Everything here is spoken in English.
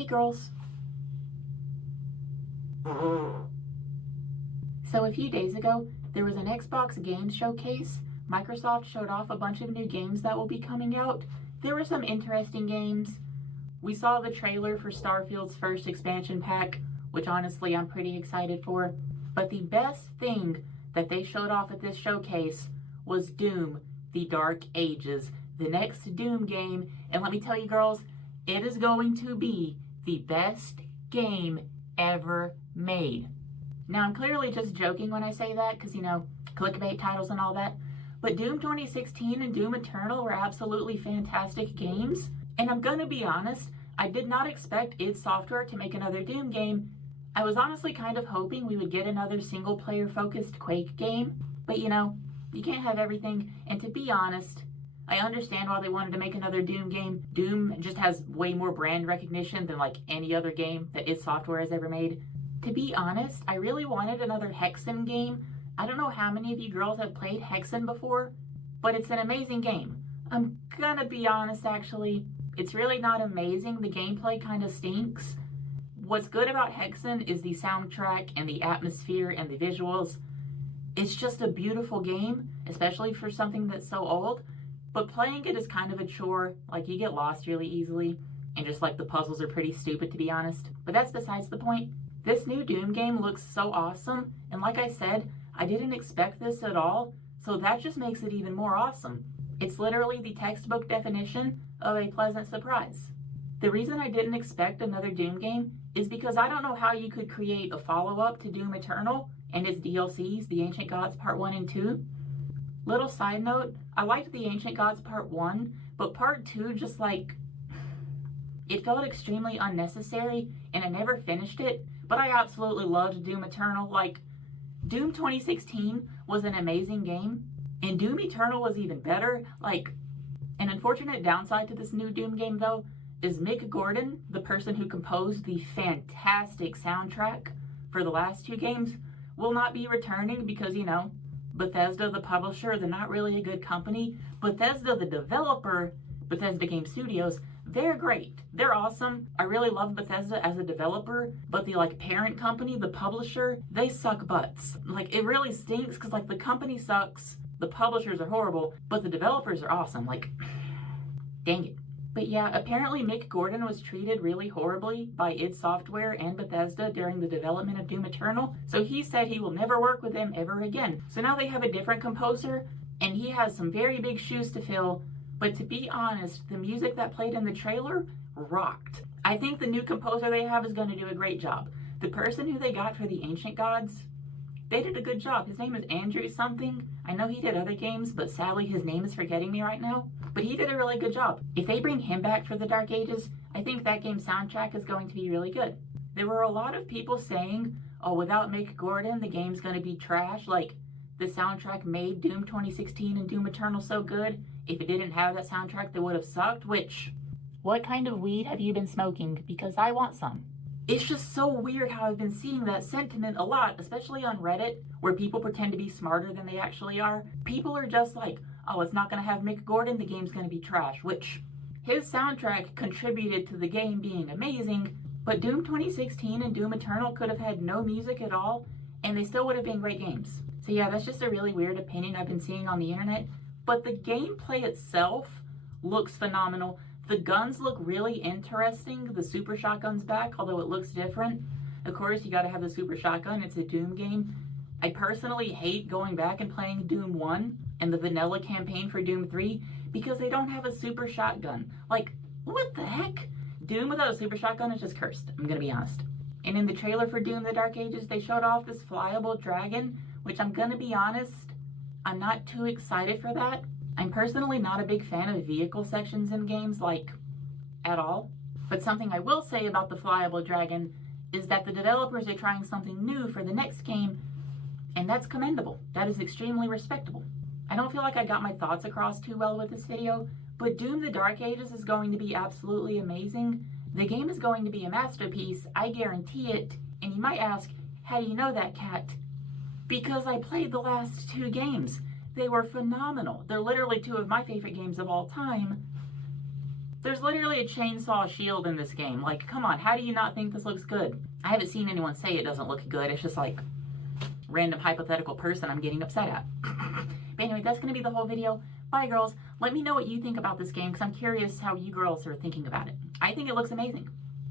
Hey girls. So a few days ago, there was an Xbox Games Showcase. Microsoft showed off a bunch of new games that will be coming out. There were some interesting games. We saw the trailer for Starfield's first expansion pack, which honestly I'm pretty excited for. But the best thing that they showed off at this showcase was Doom, The Dark Ages, the next Doom game. And let me tell you girls, it is going to be the best game ever made. Now I'm clearly just joking when I say that because, you know, clickbait titles and all that. But Doom 2016 and Doom Eternal were absolutely fantastic games. And I'm gonna be honest, I did not expect id Software to make another Doom game. I was honestly kind of hoping we would get another single player focused Quake game. But you know, you can't have everything. And to be honest, I understand why they wanted to make another Doom game. Doom just has way more brand recognition than like any other game that id Software has ever made. To be honest, I really wanted another Hexen game. I don't know how many of you girls have played Hexen before, but it's an amazing game. I'm gonna be honest actually, it's really not amazing. The gameplay kind of stinks. What's good about Hexen is the soundtrack and the atmosphere and the visuals. It's just a beautiful game, especially for something that's so old. But playing it is kind of a chore. Like, you get lost really easily, and just like the puzzles are pretty stupid to be honest. But that's besides the point. This new Doom game looks so awesome, and like I said, I didn't expect this at all, so that just makes it even more awesome. It's literally the textbook definition of a pleasant surprise. The reason I didn't expect another Doom game is because I don't know how you could create a follow-up to Doom Eternal and its DLCs, The Ancient Gods Part 1 and 2. Little side note, I liked The Ancient Gods Part 1, but Part 2 just like, it felt extremely unnecessary and I never finished it, but I absolutely loved Doom Eternal. Like, Doom 2016 was an amazing game, and Doom Eternal was even better. Like, an unfortunate downside to this new Doom game though is Mick Gordon, the person who composed the fantastic soundtrack for the last two games, will not be returning because, you know, Bethesda, the publisher, they're not really a good company. Bethesda, the developer, Bethesda Game Studios, they're great. They're awesome. I really love Bethesda as a developer, but the like parent company, the publisher, they suck butts. Like, it really stinks because like the company sucks, the publishers are horrible, but the developers are awesome. Like, dang it. But yeah, apparently Mick Gordon was treated really horribly by id Software and Bethesda during the development of Doom Eternal, so he said he will never work with them ever again. So now they have a different composer, and he has some very big shoes to fill, but to be honest, the music that played in the trailer rocked. I think the new composer they have is going to do a great job. The person who they got for the Ancient Gods, they did a good job. His name is Andrew something. I know he did other games, but sadly his name is forgetting me right now. But he did a really good job. If they bring him back for the Dark Ages, I think that game's soundtrack is going to be really good. There were a lot of people saying, oh, without Mick Gordon, the game's going to be trash. Like, the soundtrack made Doom 2016 and Doom Eternal so good. If it didn't have that soundtrack, they would have sucked, which, what kind of weed have you been smoking? Because I want some. It's just so weird how I've been seeing that sentiment a lot, especially on Reddit, where people pretend to be smarter than they actually are. People are just like, oh, it's not going to have Mick Gordon, the game's going to be trash, which his soundtrack contributed to the game being amazing, but Doom 2016 and Doom Eternal could have had no music at all, and they still would have been great games. So yeah, that's just a really weird opinion I've been seeing on the internet, but the gameplay itself looks phenomenal. The guns look really interesting. The super shotgun's back, although it looks different. Of course, you gotta have the super shotgun. It's a Doom game. I personally hate going back and playing Doom 1 and the vanilla campaign for Doom 3 because they don't have a super shotgun. Like, what the heck? Doom without a super shotgun is just cursed, I'm gonna be honest. And in the trailer for Doom the Dark Ages, they showed off this flyable dragon, which I'm gonna be honest, I'm not too excited for that. I'm personally not a big fan of vehicle sections in games, like, at all. But something I will say about the flyable dragon is that the developers are trying something new for the next game, and that's commendable. That is extremely respectable. I don't feel like I got my thoughts across too well with this video, but Doom the Dark Ages is going to be absolutely amazing. The game is going to be a masterpiece, I guarantee it. And you might ask, how do you know that, Kat? Because I played the last two games. They were phenomenal. They're literally two of my favorite games of all time. There's literally a chainsaw shield in this game. Like, come on, how do you not think this looks good? I haven't seen anyone say it doesn't look good. It's just like random hypothetical person I'm getting upset at. But anyway, that's going to be the whole video. Bye, girls. Let me know what you think about this game because I'm curious how you girls are thinking about it. I think it looks amazing.